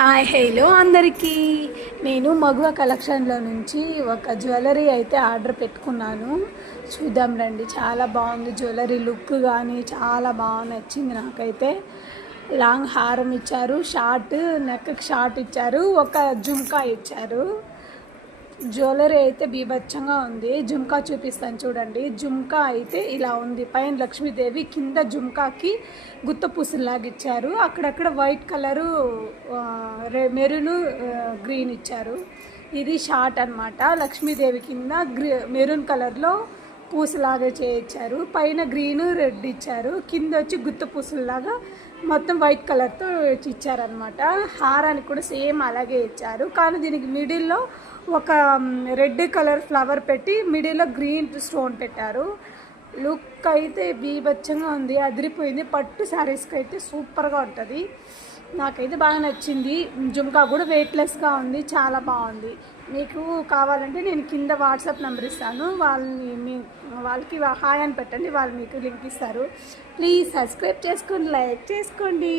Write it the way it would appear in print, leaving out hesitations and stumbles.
Hi hello అందరికీ. నేను మగువ కలెక్షన్లో నుంచి ఒక జ్యువెలరీ అయితే ఆర్డర్ పెట్టుకున్నాను. చూద్దాం రండి. చాలా బాగుంది జ్యువెలరీ లుక్ కానీ చాలా బాగా నచ్చింది నాకైతే. లాంగ్ హారం ఇచ్చారు, షార్ట్ నెక్కి షార్ట్ ఇచ్చారు, ఒక జుమ్కా ఇచ్చారు. జ్యువెలరీ అయితే బీభత్సంగా ఉంది. జుమ్కా చూపిస్తాను చూడండి. జుమ్కా అయితే ఇలా ఉంది. పైన లక్ష్మీదేవి, కింద జుమ్కాకి గుత్త పూసలాగా ఇచ్చారు. అక్కడక్కడ వైట్ కలరు, మెరూన్, గ్రీన్ ఇచ్చారు. ఇది షార్ట్ అనమాట. లక్ష్మీదేవి కింద మెరూన్ కలర్లో పూసలాగా చేయించారు. పైన గ్రీన్ రెడ్ ఇచ్చారు. కింద వచ్చి గుత్త పూసలాగా మొత్తం వైట్ కలర్తో ఇచ్చారనమాట. హారానికి కూడా సేమ్ అలాగే ఇచ్చారు. కానీ దీనికి మిడిల్లో ఒక రెడ్ కలర్ ఫ్లవర్ పెట్టి మిడిల్లో గ్రీన్ స్టోన్ పెట్టారు. లుక్ అయితే బీభత్సంగా ఉంది, అదిరిపోయింది. పట్టు శారీస్కి అయితే సూపర్గా ఉంటుంది. నాకైతే బాగా నచ్చింది. జుమ్కా కూడా వెయిట్లెస్గా ఉంది, చాలా బాగుంది. మీకు కావాలంటే నేను కింద వాట్సాప్ నెంబర్ ఇస్తాను, వాళ్ళకి హాయ్ అని పెట్టండి, వాళ్ళు మీకు లింక్ ఇస్తారు. ప్లీజ్ సబ్స్క్రైబ్ చేసుకోండి, లైక్ చేసుకోండి.